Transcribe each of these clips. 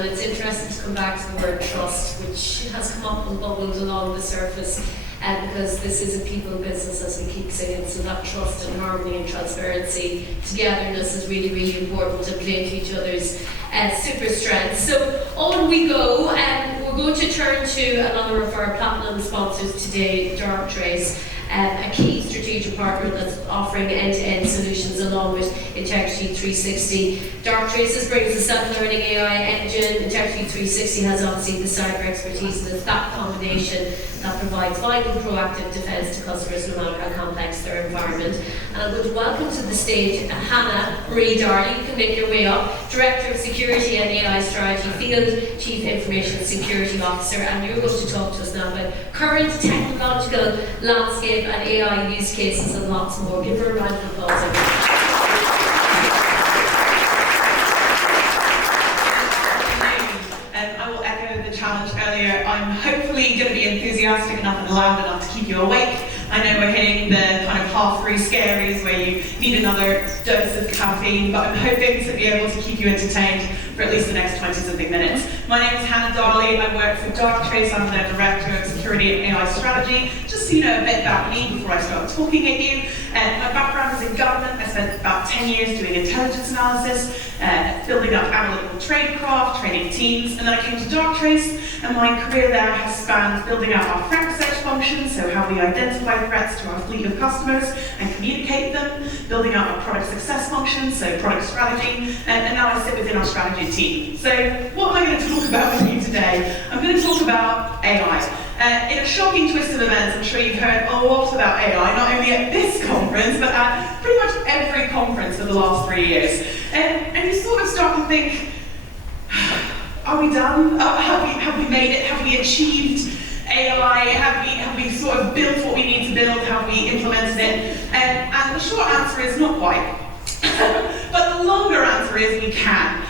and it's interesting to come back to the word trust, which has come up and bubbled along the surface, because this is a people business, as we keep saying, so that trust and harmony and transparency, togetherness is really, really important, and playing to each other's super strengths. So on we go, and we're going to turn to another of our platinum sponsors today, Darktrace, a key strategic partner that's offering end-to-end solutions along with Integrity 360. Darktrace brings a self-learning AI engine. Integrity 360 has obviously the cyber expertise, and it's that combination that provides vital proactive defence to customers no matter how complex their environment. And I'm going to welcome to the stage Hannah Marie Darley. You can make your way up, Director of Security and AI Strategy Field, Chief Information Security Officer, and you're going to talk to us now about current technological landscape and AI use cases and lots more. Give her a round of applause, everyone. I will echo the challenge earlier. I'm hopefully going to be enthusiastic enough and loud enough to keep you awake. I know we're hitting the kind of half-3 scaries where you need another dose of caffeine, but I'm hoping to be able to keep you entertained for at least the next 20-something minutes. My name is Hannah Darley. I work for Darktrace. I'm the Director of Security and AI Strategy. Just so you know a bit about me before I start talking at you. My background is in government. I spent about 10 years doing intelligence analysis, building up analytical tradecraft, training teams, and then I came to Darktrace, and my career there has spanned building out our threat research function, so how we identify threats to our fleet of customers and communicate them, building out our product success function, so product strategy, and now I sit within our strategy team. So what am I going to talk about with you today? I'm going to talk about AI. In a shocking twist of events, I'm sure you've heard a lot about AI, not only at this conference, but at pretty much every conference for the last 3 years. And you sort of start to think, are we done? Have we made it? Have we achieved AI? Have we sort of built what we need to build? Have we implemented it? And the short answer is not quite. But the longer answer is we can.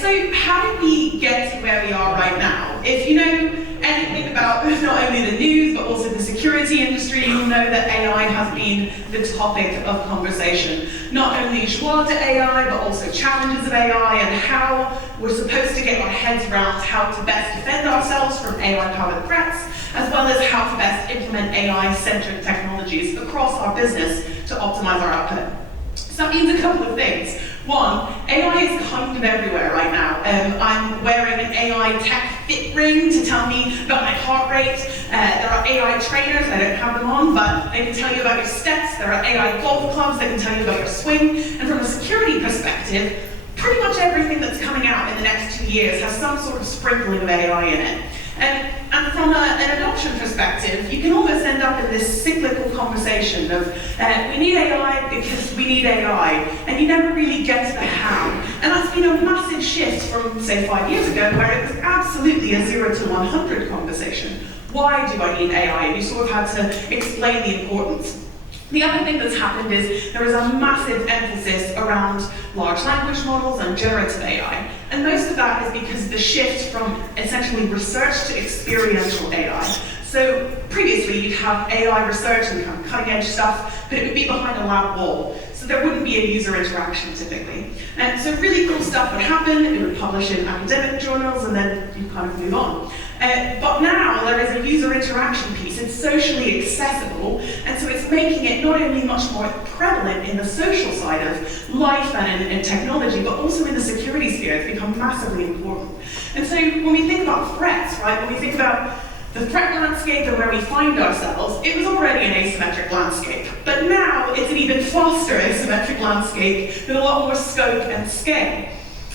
So how did we get to where we are right now? If you know anything about not only the news but also the security industry, you'll know that AI has been the topic of conversation. Not only joie to AI, but also challenges of AI and how we're supposed to get our heads around how to best defend ourselves from AI-powered threats, as well as how to best implement AI-centric technologies across our business to optimize our output. So that means a couple of things. One, AI is kind of everywhere right now. I'm wearing an AI tech fit ring to tell me about my heart rate. There are AI trainers, I don't have them on, but they can tell you about your steps. There are AI golf clubs that can tell you about your swing. And from a security perspective, pretty much everything that's coming out in the next 2 years has some sort of sprinkling of AI in it. And from an adoption perspective, you can almost end up in this cyclical conversation of we need AI because we need AI, and you never really get to the how. And that's been a massive shift from, say, 5 years ago, where it was absolutely a 0 to 100 conversation. Why do I need AI? And you sort of had to explain the importance. The other thing that's happened is there is a massive emphasis around large language models and generative AI. And most of that is because of the shift from essentially research to experiential AI. So previously you'd have AI research and kind of cutting edge stuff, but it would be behind a lab wall. So there wouldn't be a user interaction typically. And so really cool stuff would happen, it would publish in academic journals, and then you kind of move on. But now there is a user interaction piece. It's socially accessible, and so it's making it not only much more prevalent in the social side of life and in technology, but also in the security sphere. It's become massively important. And so when we think about threats, right, when we think about the threat landscape and where we find ourselves, it was already an asymmetric landscape. But now it's an even faster asymmetric landscape with a lot more scope and scale.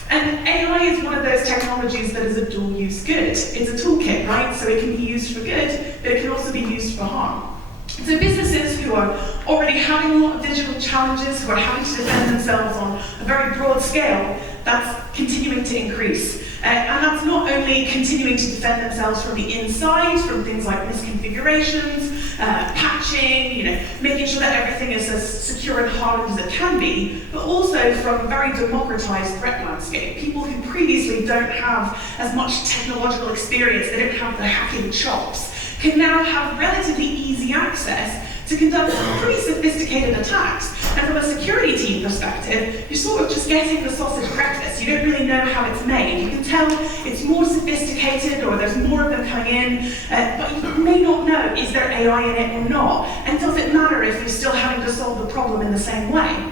And AI is one of those technologies that is a dual-use good. It's a toolkit, right? So it can be used for good, but it can also be used for harm. So businesses who are already having a lot of digital challenges, who are having to defend themselves on a very broad scale, that's continuing to increase. And that's not only continuing to defend themselves from the inside, from things like misconfigurations, patching, making sure that everything is as secure and hardened as it can be, but also from a very democratized threat landscape. People who previously don't have as much technological experience, they don't have the hacking chops, can now have relatively easy access to conduct pretty sophisticated attacks. And from a security team perspective, you're sort of just getting the sausage breakfast. You don't really know how it's made. You can tell it's more sophisticated or there's more of them coming in, but you may not know, is there AI in it or not? And does it matter if you're still having to solve the problem in the same way?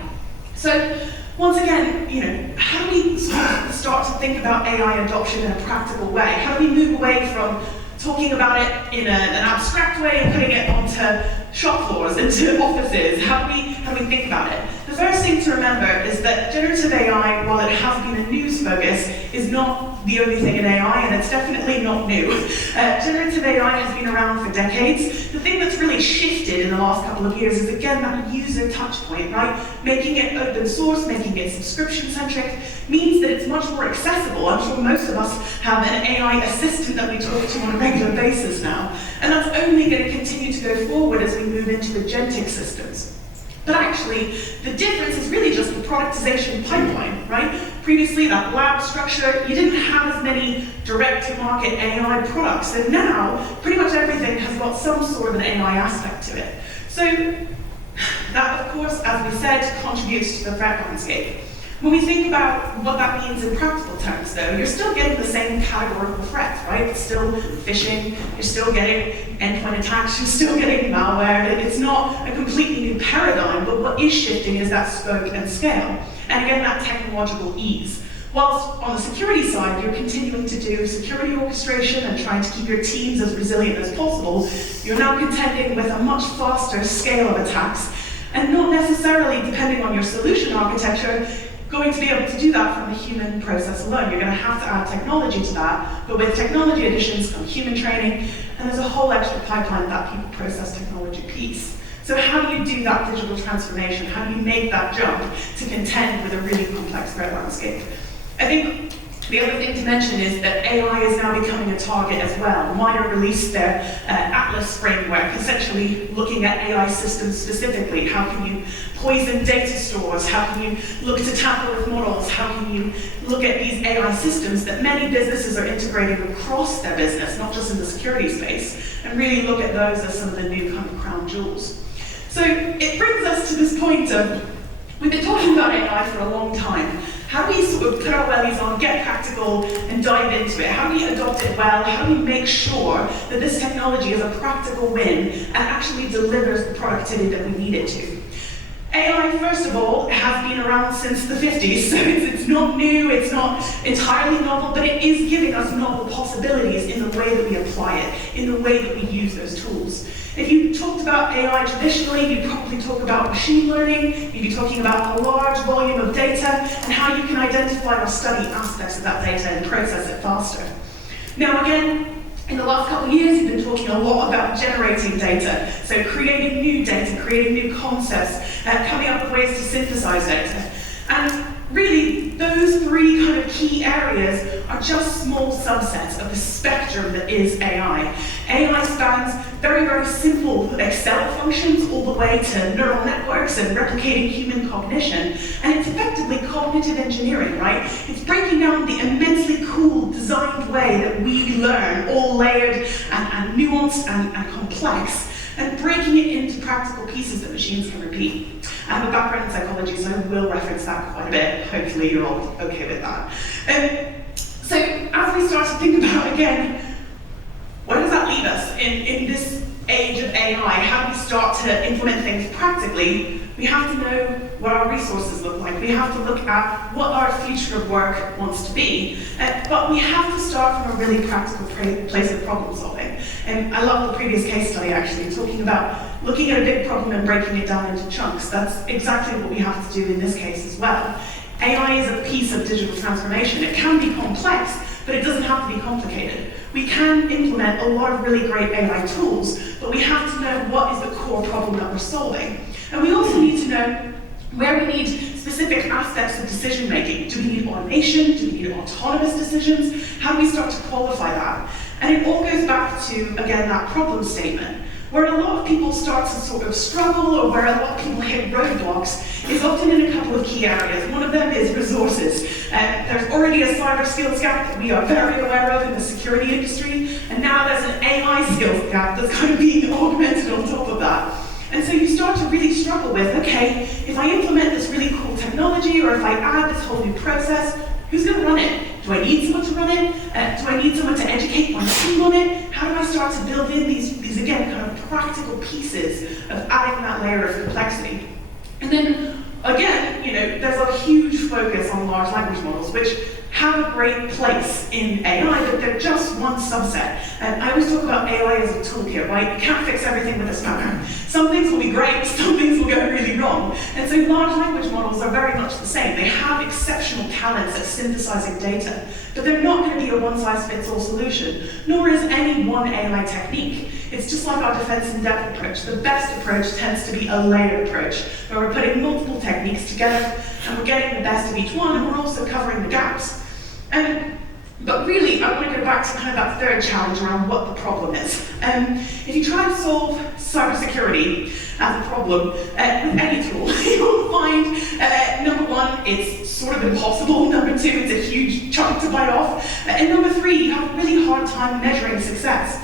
So, once again, how do we start to think about AI adoption in a practical way? How do we move away from talking about it in an abstract way and putting it onto shop floors, into offices? How do we think about it? The first thing to remember is that generative AI, while it has been a news focus, is not the only thing in AI, and it's definitely not new. Generative AI has been around for decades. The thing that's really shifted in the last couple of years is, again, that user touch point, right? Making it open source, making it subscription-centric, means that it's much more accessible. I'm sure most of us have an AI assistant that we talk to on a regular basis now, and that's only going to continue to go forward as we move into agentic systems. But actually, the difference is really just the productization pipeline, right? Previously, that lab structure, you didn't have as many direct-to-market AI products, and now, pretty much everything has got some sort of an AI aspect to it. So, that, of course, as we said, contributes to the threat landscape. When we think about what that means in practical terms, though, you're still getting the same categorical threats, right? It's still phishing, you're still getting endpoint attacks, you're still getting malware. It's not a completely new paradigm, but what is shifting is that scope and scale. And again, that technological ease. Whilst on the security side, you're continuing to do security orchestration and trying to keep your teams as resilient as possible, you're now contending with a much faster scale of attacks, and not necessarily, depending on your solution architecture, going to be able to do that from the human process alone. You're going to have to add technology to that, but with technology additions come human training, and there's a whole extra pipeline of that people process technology piece. So how do you do that digital transformation? How do you make that jump to contend with a really complex threat landscape? I think the other thing to mention is that AI is now becoming a target as well. MITRE released their Atlas framework, essentially looking at AI systems specifically. How can you poison data stores? How can you look to tamper with models? How can you look at these AI systems that many businesses are integrating across their business, not just in the security space, and really look at those as some of the new kind of crown jewels. So it brings us to this point of, we've been talking about AI for a long time. How do we sort of put our wellies on, get practical, and dive into it? How do we adopt it well? How do we make sure that this technology is a practical win and actually delivers the productivity that we need it to? AI, first of all, has been around since the 50s, so it's not new, it's not entirely novel, but it is giving us novel possibilities in the way that we apply it, in the way that we use those tools. If you talked about AI traditionally, you'd probably talk about machine learning, you'd be talking about a large volume of data, and how you can identify or study aspects of that data and process it faster. Now again, in the last couple of years, you've been talking a lot about generating data, so creating new data, creating new concepts, coming up with ways to synthesize data. And really, those three kind of key areas are just small subsets of the spectrum that is AI. AI spans very, very simple Excel functions all the way to neural networks and replicating human cognition. And it's effectively cognitive engineering, right? It's breaking down the immensely cool, designed way that we learn, all layered and nuanced and complex, and breaking it into practical pieces that machines can repeat. I have a background in psychology, so I will reference that quite a bit. Hopefully you're all okay with that. So as we start to think about, again, where does that leave us in this age of AI? How do we start to implement things practically? We have to know what our resources look like. We have to look at what our future of work wants to be. But we have to start from a really practical place of problem solving. And I love the previous case study, actually, talking about looking at a big problem and breaking it down into chunks. That's exactly what we have to do in this case as well. AI is a piece of digital transformation. It can be complex, but it doesn't have to be complicated. We can implement a lot of really great AI tools, but we have to know what is the core problem that we're solving. And we also need to know where we need specific aspects of decision making. Do we need automation? Do we need autonomous decisions? How do we start to qualify that? And it all goes back to, again, that problem statement. Where a lot of people start to sort of struggle, or where a lot of people hit roadblocks, is often in a couple of key areas. One of them is resources. There's already a cyber skills gap that we are very aware of in the security industry, and now there's an AI skills gap that's kind of being augmented on top of that. And so you start to really struggle with, okay, if I implement this really cool technology, or if I add this whole new process, who's going to run it? Do I need someone to run it? Do I need someone to educate my team on it? How do I start to build in these again, kind of practical pieces of adding that layer of complexity? And then, again, there's a huge focus on large language models, which have a great place in AI, but they're just one subset. And I always talk about AI as a toolkit, right? You can't fix everything with a spanner. Some things will be great, some things will go really wrong. And so large language models are very much the same. They have exceptional talents at synthesizing data, but they're not going to be a one-size-fits-all solution, nor is any one AI technique. It's just like our defense in depth approach. The best approach tends to be a layered approach, where we're putting multiple techniques together, and we're getting the best of each one, and we're also covering the gaps. But really, I want to go back to kind of that third challenge around what the problem is. If you try to solve cybersecurity as a problem with any tool, you'll find, number one, it's sort of impossible. Number two, it's a huge chunk to bite off. And number three, you have a really hard time measuring success.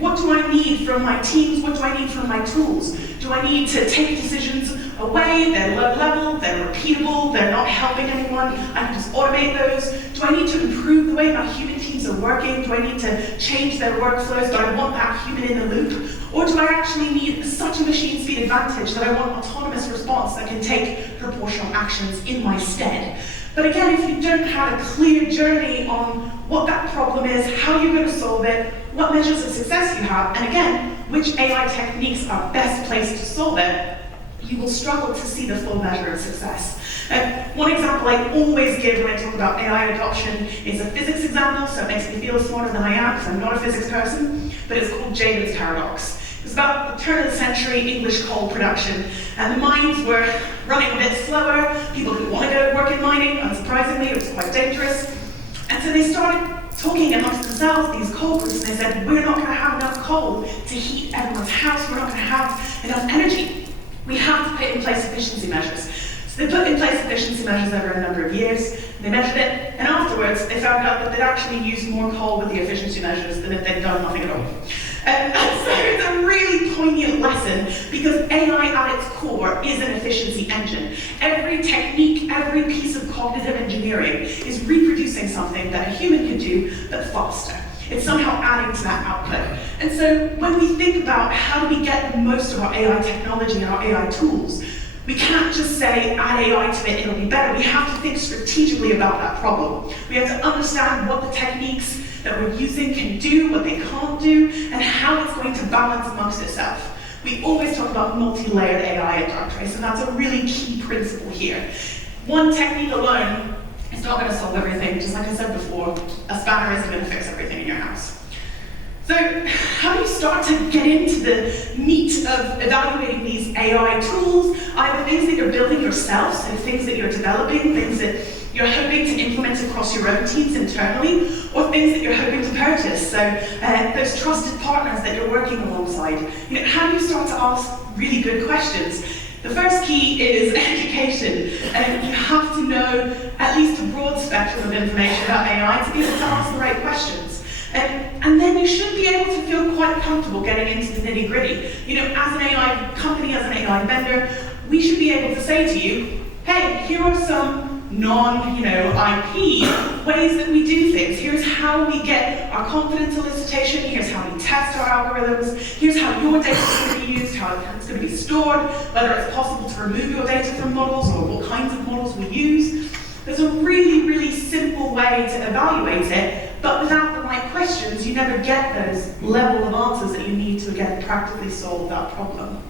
What do I need from my teams? What do I need from my tools? Do I need to take decisions away? They're low level, they're repeatable, they're not helping anyone. I can just automate those. Do I need to improve the way my human teams are working? Do I need to change their workflows? Do I want that human in the loop? Or do I actually need such a machine speed advantage that I want autonomous response that can take proportional actions in my stead? But again, if you don't have a clear journey on what that problem is, how you're going to solve it, what measures of success you have, and again, which AI techniques are best placed to solve it, you will struggle to see the full measure of success. One example I always give when I talk about AI adoption is a physics example, so it makes me feel smarter than I am, because I'm not a physics person, but it's called Jacob's paradox. It's about the turn of the century English coal production, and the mines were running a bit slower. People didn't want to go work in mining, unsurprisingly, it was quite dangerous. And so they started talking amongst themselves, these coal groups, and they said, we're not going to have enough coal to heat everyone's house, we're not going to have enough energy. We have to put in place efficiency measures. So they put in place efficiency measures over a number of years, they measured it, and afterwards they found out that they'd actually used more coal with the efficiency measures than if they'd done nothing at all. And so it's a really poignant lesson, because AI at its core is an efficiency engine. Every technique, every piece of cognitive engineering is reproducing something that a human could do, but faster. It's somehow adding to that output. And so when we think about how do we get the most of our AI technology and our AI tools, we can't just say, add AI to it, it'll be better. We have to think strategically about that problem. We have to understand what the techniques that we're using can do, what they can't do, and how it's going to balance amongst itself. We always talk about multi-layered AI at Darktrace, and that's a really key principle here. One technique alone is not going to solve everything. Just like I said before, a spanner isn't going to fix everything in your house. So how do you start to get into the meat of evaluating these AI tools? Either things that you're building yourself, so things that you're developing, things that you're hoping to implement across your own teams internally, or things that you're hoping to purchase. So those trusted partners that you're working alongside. How do you start to ask really good questions? The first key is education. You have to know at least a broad spectrum of information about AI to be able to ask the right questions. And then you should be able to feel quite comfortable getting into the nitty-gritty. As an AI company, as an AI vendor, we should be able to say to you, hey, here are some non-IP ways that we do things. Here's how we get our confidence elicitation, here's how we test our algorithms, here's how your data is going to be used, how it's going to be stored, whether it's possible to remove your data from models, or what kinds of models we use. There's a really, really simple way to evaluate it, but without the right questions, you never get those level of answers that you need to, again, practically solve that problem.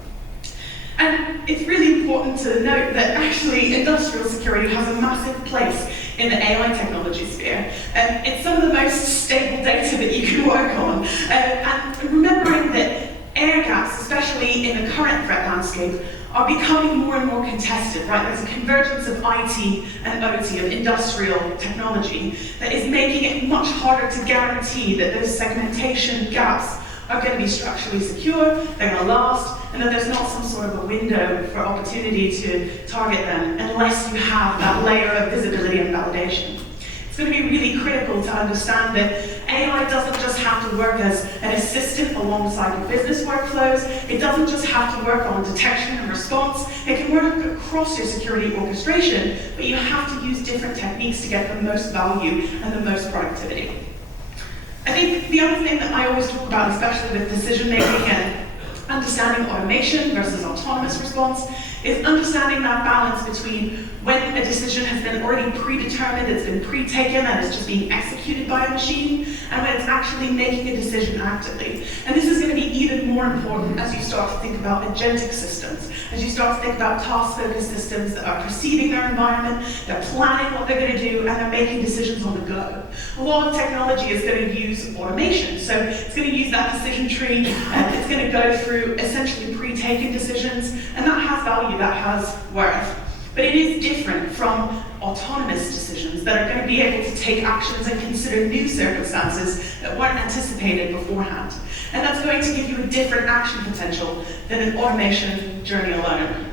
And it's really important to note that actually industrial security has a massive place in the AI technology sphere. It's some of the most stable data that you can work on. And remembering that air gaps, especially in the current threat landscape, are becoming more and more contested, right? There's a convergence of IT and OT, of industrial technology, that is making it much harder to guarantee that those segmentation gaps are going to be structurally secure, they're going to last, and that there's not some sort of a window for opportunity to target them unless you have that layer of visibility and validation. It's going to be really critical to understand that AI doesn't just have to work as an assistant alongside your business workflows. It doesn't just have to work on detection and response. It can work across your security orchestration, but you have to use different techniques to get the most value and the most productivity. I think the other thing that I always talk about, especially with decision making and understanding automation versus autonomous response, is understanding that balance between when a decision has been already predetermined, it's been pre-taken, and it's just being executed by a machine, and when it's actually making a decision actively. And this is going to be even more important as you start to think about agentic systems, as you start to think about task-focused systems that are perceiving their environment, they're planning what they're going to do, and they're making decisions on the go. A lot of technology is going to use automation, so it's going to use that decision tree, and it's going to go through essentially pre-taken decisions, and that has value, that has worth. But it is different from autonomous decisions that are going to be able to take actions and consider new circumstances that weren't anticipated beforehand. And that's going to give you a different action potential than an automation journey alone.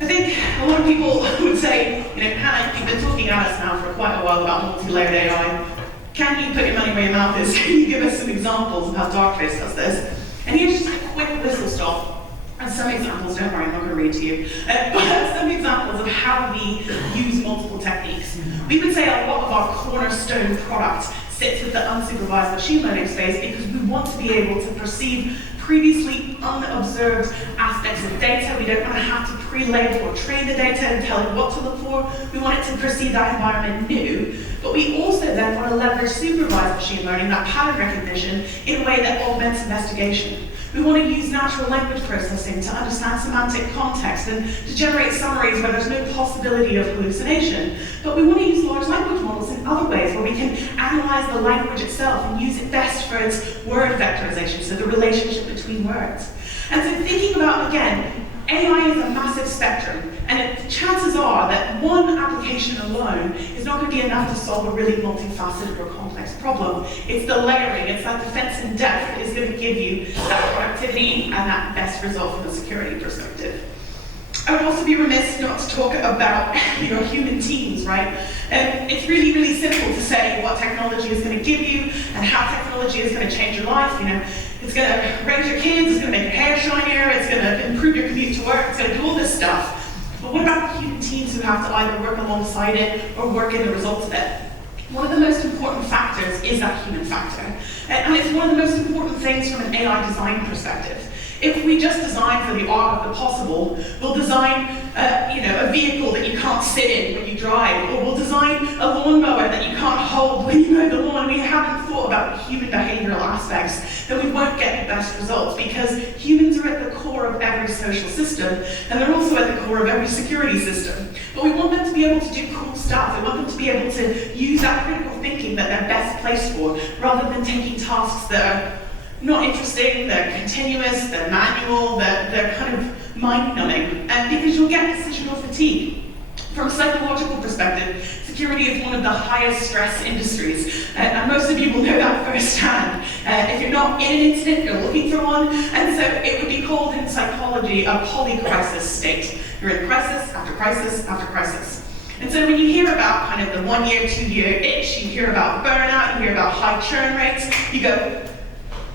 I think a lot of people would say, Hannah, you've been talking at us now for quite a while about multi-layered AI. Can you put your money where your mouth is? Can you give us some examples of how Darktrace does this? And here's just a quick whistle stop. And some examples, don't worry, I'm not going to read to you, but some examples of how we use multiple techniques. We would say a lot of our cornerstone product sits with the unsupervised machine learning space because we want to be able to perceive previously unobserved aspects of data. We don't want to have to pre-label or train the data and tell it what to look for. We want it to perceive that environment new. But we also then want to leverage supervised machine learning, that pattern recognition, in a way that augments investigation. We want to use natural language processing to understand semantic context and to generate summaries where there's no possibility of hallucination. But we want to use large language models in other ways where we can analyze the language itself and use it best for its word vectorization, so the relationship between words. And so thinking about, again, AI is a massive spectrum, and chances are that one application alone is not going to be enough to solve a really multifaceted or complex problem. It's the layering, it's that defense in depth that is going to give you that productivity and that best result from a security perspective. I would also be remiss not to talk about your human teams, right? It's really, really simple to say what technology is going to give you and how technology is going to change your life. It's going to raise your kids, it's going to make your hair shinier, it's going to improve your commute to work, it's going to do all this stuff. But what about the human teams who have to either work alongside it or work in the results of it? One of the most important factors is that human factor. And it's one of the most important things from an AI design perspective. If we just design for the art of the possible, we'll design a vehicle that you can't sit in when you drive, or we'll design a lawnmower that you can't hold when you mow the lawn. We haven't thought about the human behavioral aspects, then we won't get the best results, because humans are at the core of every social system, and they're also at the core of every security system. But we want them to be able to do cool stuff. We want them to be able to use that critical thinking that they're best placed for, rather than taking tasks that are not interesting, they're continuous, they're manual, they're kind of mind-numbing, and because you'll get decisional fatigue. From a psychological perspective, security is one of the highest stress industries, and most of you will know that firsthand. If you're not in an incident, you're looking for one, and so it would be called in psychology a polycrisis state. You're in crisis after crisis after crisis. And so when you hear about kind of the 1 year, 2 year itch, you hear about burnout, you hear about high churn rates, you go,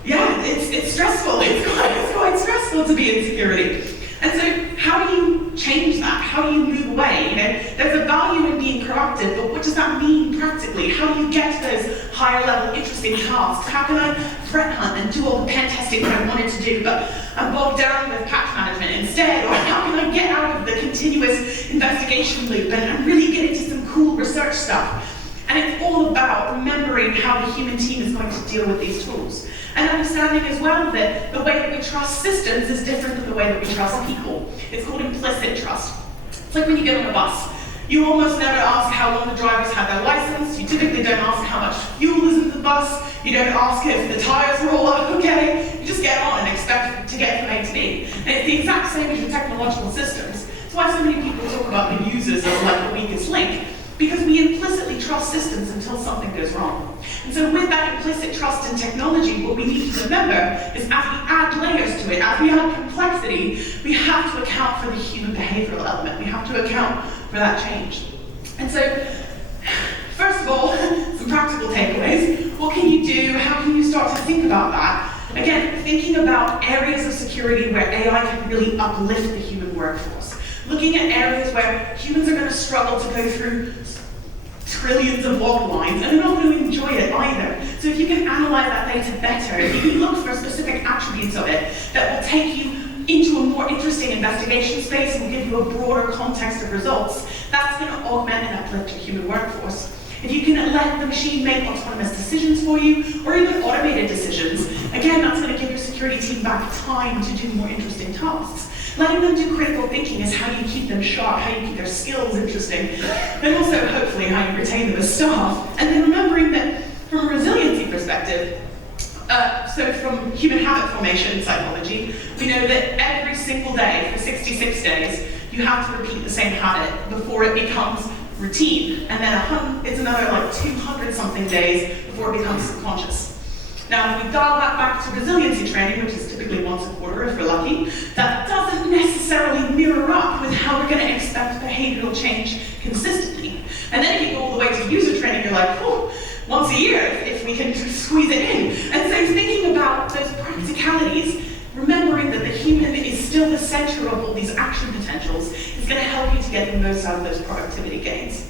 yeah, it's stressful. It's quite stressful to be in security. And so how do you change that? How do you move away? There's a value in being proactive, but what does that mean practically? How do you get to those higher level interesting tasks? How can I threat hunt and do all the pen testing that I wanted to do, but I'm bogged down with patch management instead? Or how can I get out of the continuous investigation loop and really get into some cool research stuff? And it's all about remembering how the human team is going to deal with these tools. And understanding as well that the way that we trust systems is different than the way that we trust people. It's called implicit trust. It's like when you get on a bus. You almost never ask how long the drivers had their license. You typically don't ask how much fuel is in the bus. You don't ask if the tires are all okay. You just get on and expect to get from A to B. And it's the exact same as your technological systems. That's why so many people talk about the users as like the weakest link, because we implicitly trust systems until something goes wrong. And so with that implicit trust in technology, what we need to remember is as we add layers to it, as we add complexity, we have to account for the human behavioral element. We have to account for that change. And so, first first of all, some practical takeaways. What can you do? How can you start to think about that? Again, thinking about areas of security where AI can really uplift the human workforce. Looking at areas where humans are going to struggle to go through trillions of log lines, and they're not going to enjoy it either. So if you can analyze that data better, if you can look for specific attributes of it that will take you into a more interesting investigation space and will give you a broader context of results, that's going to augment and uplift your human workforce. If you can let the machine make autonomous decisions for you, or even automated decisions, again, that's going to give your security team back time to do more interesting tasks. Letting them do critical thinking is how you keep them sharp, how you keep their skills interesting, and also, hopefully, how you retain them as staff. And then remembering that, from a resiliency perspective, so from human habit formation psychology, we know that every single day, for 66 days, you have to repeat the same habit before it becomes routine. And then it's another like 200-something days before it becomes subconscious. Now, if we dial that back to resiliency training, which is typically once a quarter if we're lucky, that doesn't necessarily mirror up with how we're going to expect behavioral change consistently. And then if you go all the way to user training, you're like, whew, once a year, if we can squeeze it in. And so thinking about those practicalities, remembering that the human is still the center of all these action potentials is going to help you to get the most out of those productivity gains.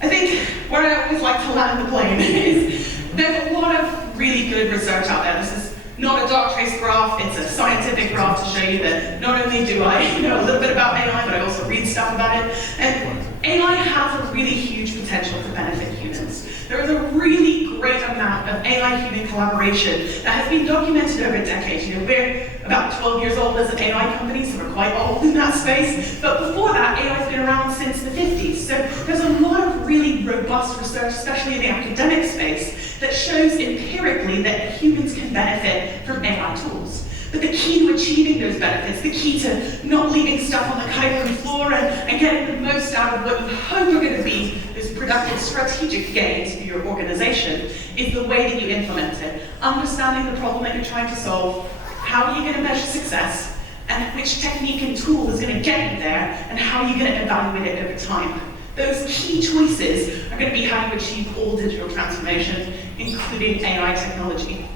I think where I always like to land the plane is there's a lot of really good research out there. This is not a Darktrace graph, it's a scientific graph to show you that not only do I know a little bit about AI, but I also read stuff about it. And AI has a really huge potential to benefit humans. There is a really great amount of AI-human collaboration that has been documented over decades. You know, we're about 12 years old as an AI company, so we're quite old in that space. But before that, AI's been around since the 50s. So there's a lot of really robust research, especially in the academic space, that shows empirically that humans can benefit from AI tools. But the key to achieving those benefits, the key to not leaving stuff on the cutting room floor and getting the most out of what you hope are going to be those productive strategic gains for your organization, is the way that you implement it. Understanding the problem that you're trying to solve, how are you going to measure success, and which technique and tool is going to get you there, and how are you going to evaluate it over time. Those key choices are going to be how you achieve all digital transformation, including AI technology.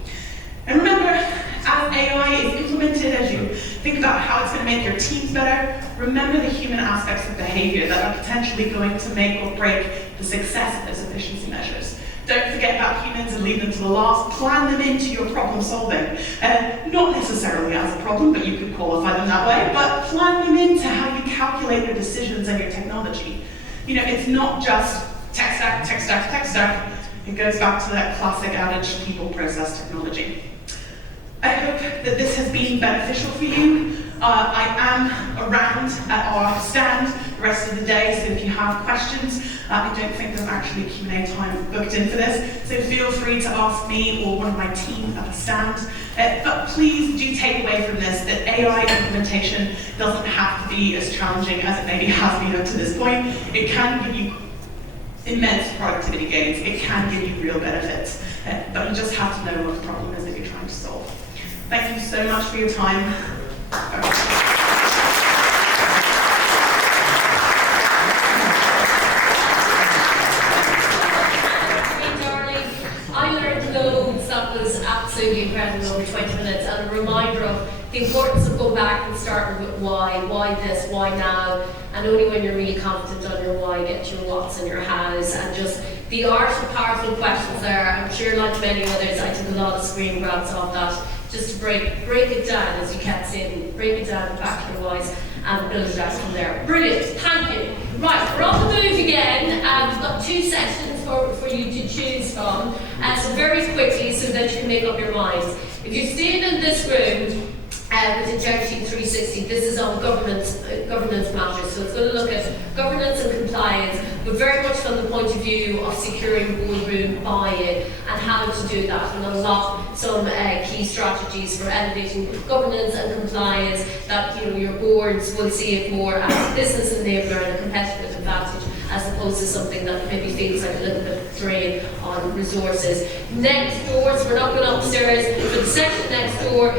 And remember, as AI is implemented, as you think about how it's going to make your teams better, remember the human aspects of behavior that are potentially going to make or break the success of those efficiency measures. Don't forget about humans and leave them to the last. Plan them into your problem solving. Not necessarily as a problem, but you could qualify them that way, but plan them into how you calculate your decisions and your technology. You know, it's not just tech stack, tech stack, tech stack. It goes back to that classic adage, people, process, technology. I hope that this has been beneficial for you. I am around at our stand the rest of the day, so if you have questions, I don't think there's actually a Q&A time booked in for this, so feel free to ask me or one of my team at the stand. But please do take away from this that AI implementation doesn't have to be as challenging as it maybe has been up to this point. It can give you immense productivity gains. It can give you real benefits, but you just have to know what the problem is that you're trying to solve. Thank you so much for your time. I learned loads. That was absolutely incredible over 20 minutes, and a reminder of the importance of going back and starting with why this, why now, and only when you're really confident on your why, get your what's and your hows, and just the art of powerful questions there. I'm sure, like many others, I took a lot of screen grabs of that, just to break it down, as you kept saying, break it down back to your whys and build it out from there. Brilliant, thank you. Right, we're on the move again. We've got 2 sessions for you to choose from, so very quickly so that you can make up your minds. If you're staying in this room, with Integrity 360, this is on governance matters, so it's going to look at governance and compliance, but very much from the point of view of securing boardroom buy-in and how to do that, and unlock some key strategies for elevating governance and compliance that your boards will see it more as a business enabler and a competitive advantage as opposed opposed to something that maybe feels like a little bit of drain on resources. Next door, so we're not going upstairs, but the section next door,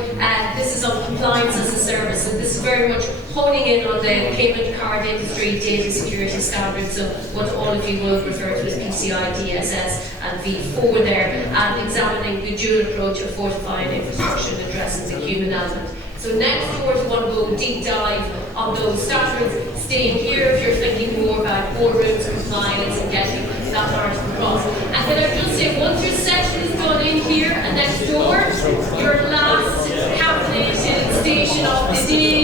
this is on compliance as a service, so this is very much honing in on the payment card industry data security standards, so what all of you will refer to as PCI, DSS and V4 there, and examining the dual approach of fortifying infrastructure and addressing the human element. So next door, if you want to go deep dive on those standards, stay here if you're thinking more about boardrooms, compliance and getting that part across. And then I'll just say, once your section is done in here and next door, your last caffeinated station of the day